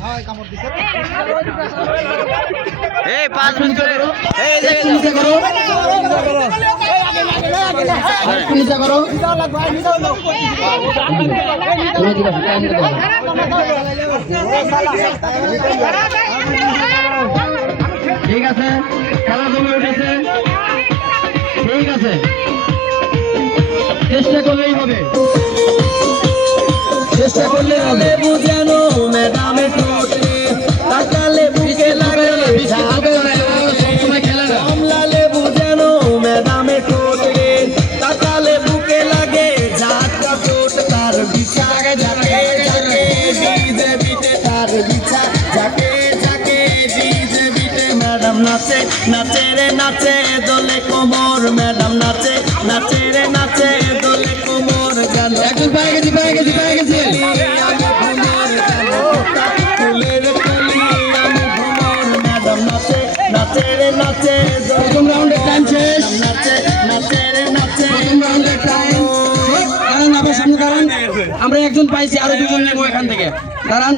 এই 5 মিনিট করে এই একটু নিচে করো একটু নিচে করো ঠিক আছে খেলা জমে উঠেছে ঠিক আছে চেষ্টা করলেই হবে চেষ্টা করলেই হবে বুঝানো ম্যাডামে ঠোঁটে তাকালে বুকে লাগে সবসময় খেলে না কমলালে বুঝানো ম্যাডামে ঠোঁটে তাকালে বুকে লাগে ঝাটকা চোট তার বিছা যাকে যাকে ডিজে বিটে তার বিছা যাকে যাকে ডিজে বিটে ম্যাডাম নাচে নাচে রে নাচে দোলে কোমর ম্যাডাম নাচে নাচে রে নাচে দোলে কোমর গান একজন পেয়ে গেছি পেয়ে গেছি পেয়ে গেছি প্রথম রাউন্ডের টাইম শেষ প্রথম রাউন্ডের টাইম দাঁড়ান আপনার সামনে দাঁড়ান আমরা একজন পাইছি আরো দুজন নেবো এখান থেকে দাঁড়ান